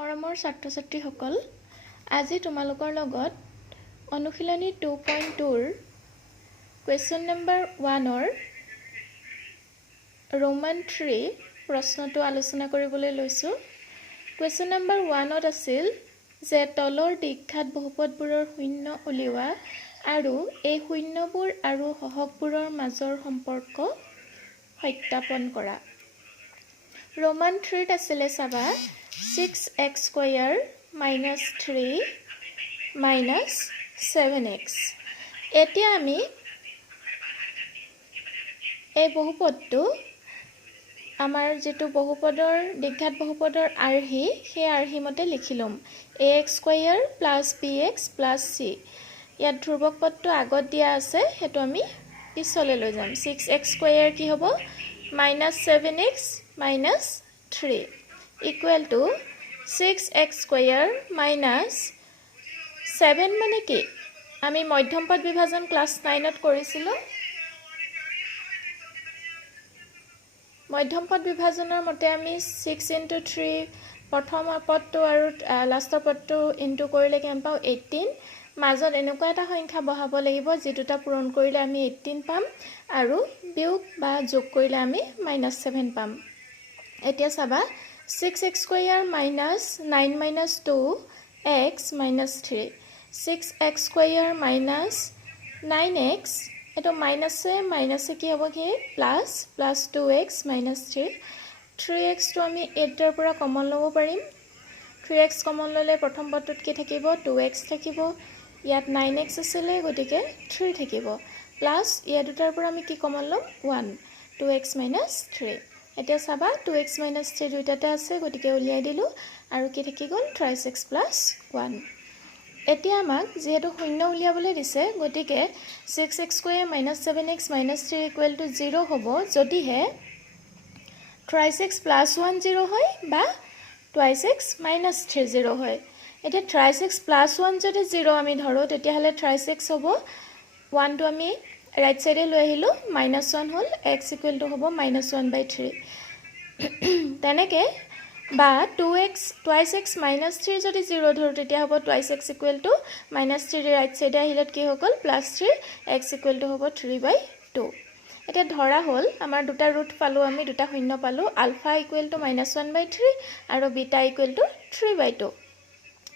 মৰমৰ ছাত্ৰ-ছাত্ৰীসকল, আজি তোমালোকৰ লগত অনুশীলনী 2.2ৰ কুৱেশ্যন নম্বৰ 1ৰ ৰোমান 3 প্ৰশ্নটো আলোচনা কৰিবলৈ লৈছোঁ। কুৱেশ্যন নম্বৰ 1ত আছিল যে তলৰ দ্বিঘাত বহুপদবোৰৰ শূন্য উলিওৱা আৰু এই শূন্যবোৰ আৰু সহগবোৰৰ মাজৰ সম্পৰ্ক সত্যাপন কৰা। ৰোমান 3ত আছিলে চাবা 6x square minus 3 minus 7x। এতিয়া আমি এই বহুপদটো আমাৰ যেটো বহুপদৰ দ্বিঘাত বহুপদৰ আৰ্হি সেই আৰ্হি মতে লিখি লম। ax square plus bx plus c। ইয়াত ধ্ৰুবক পদটো আগত দিয়া আছে, হেতু আমি পিছলৈ লৈ যাম। 6x স্কয়াৰ কি হ'ব minus 7x minus 3 equal to 6x square minus 7 মানে কি আমি মধ্যম পদ বিভাজন ক্লাস 9ত কৰিছিলো। মধ্যম পদ বিভাজনৰ মতে আমি 6 into 3 প্ৰথম পদটো আৰু লাষ্টৰ পদটো ইনটু কৰিলে কিমান পাও 18। মাজত এনেকুৱা এটা সংখ্যা বহাব লাগিব যি দুটা পূৰণ কৰিলে আমি 18 পাম আৰু বিয়োগ বা যোগ কৰিলে আমি -7 পাম। এতিয়া চাবা 6x square minus 9 minus 2x minus 3। 6x square minus 9x এটো মাইনাসে কি হ'ব কি প্লাস 2x minus 3। 3x তো আমি 8 ৰ পৰা কমন ল'ব পাৰিম। 3x কমন ল'লে প্ৰথম পদটোত কি থাকিব 2x থাকিব। ইয়াত 9x আছিল গতিকে 3 থাকিব প্লাস ইয়া দুটাৰ পৰা আমি কি কমন ল'ম 1 2x minus 3। এতিয়া চাবা 2x minus 3 দুইটাতে আছে গতিকে উলিয়াই দিলো আৰু কি থাকি গল 3x plus 1। এতিয়া আমাক যেহেতু শূন্য উলিয়াবলৈ দিছে গতিকে 6x square minus 7x minus 3 equal to 0 হ'ব যদিহে 3x plus 1 0 হয় বা 2x minus 3 0 হয়। এতিয়া 3x plus 1 যদি 0 আমি ধৰো তেতিয়াহলে 3x হ'ব 1 টো আমি রাইট সাইডে লৈ আহিলো -1 হল x equal to হ'ব -1/3। তেনেকে বা 2x minus 3 যদি 0 ধৰো তেতিয়া হ'ব 2x equal to -3 রাইট সাইডে আহিলত কি হল +3 x equal to হ'ব 3/2। এটা ধৰা হল আমাৰ দুটা ৰুট পালো আমি দুটা শূন্য পালো আলফা equal to -1/3 আৰু বিটা equal to 3/2।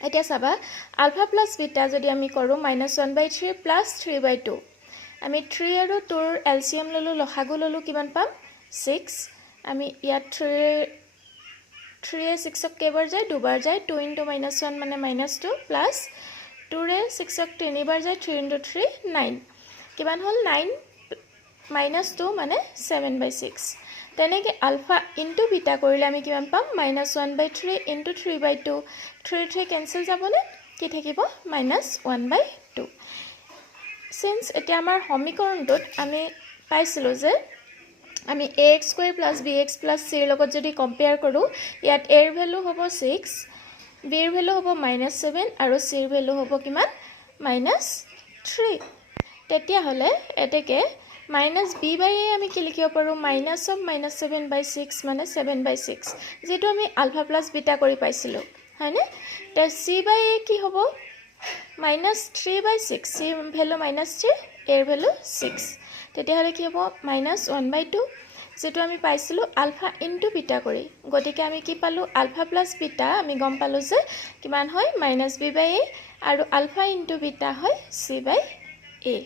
এতিয়া চাবা আলফা প্লাস বিটা যদি আমি কৰো -1/3 plus 3/2। আমি 3 আৰু 2 ৰ এলসিএম ললো লসাগু ললো কিমান পাম 6। আমি ইয়াত 3 এ 6 ক কেবাৰ যায় দুবাৰ যায় 2 into -1 মানে -2 প্লাস 2 ৰে 6 ক তিনিবাৰ যায় 3 into 3 9 কিমান হল 9 -2 মানে 7/6। তেনেকে আলফা ইনটু বিটা কৰিলে আমি কিমান পাম -1/3 into 3/2। 3 কেনসেল যাবলে কি থাকিব -1/2। Since এতিয়া আমাৰ সমীকৰণটোত আমি পাইছিলো যে আমি ax square plus bx plus c ৰ লগত যদি কম্পেয়াৰ কৰো ইয়াত a ৰ ভ্যালু হ'ব 6 b ৰ ভ্যালু হ'ব -7 আৰু c ৰ ভ্যালু হ'ব কিমান -3। তেতিয়া হলে এতেকে -b/a আমি কি লিখিব পাৰো -7/6 মানে 7/6 যেটো আমি আলফা প্লাস বিটা কৰি পাইছিলো হয়নে। তে c/a কি হ'ব -3/6 c ৰ ভ্যালু -3 a ৰ ভ্যালু 6 তেতিয়া হলে কি হ'ব -1/2 যেটো আমি পাইছিলো আলফা ইনটু বিটা কৰি। গতিকে আমি কি পালো আলফা প্লাস বিটা আমি গম পালো যে কিমান হয় -b/a আৰু আলফা ইনটু বিটা হয় c/a।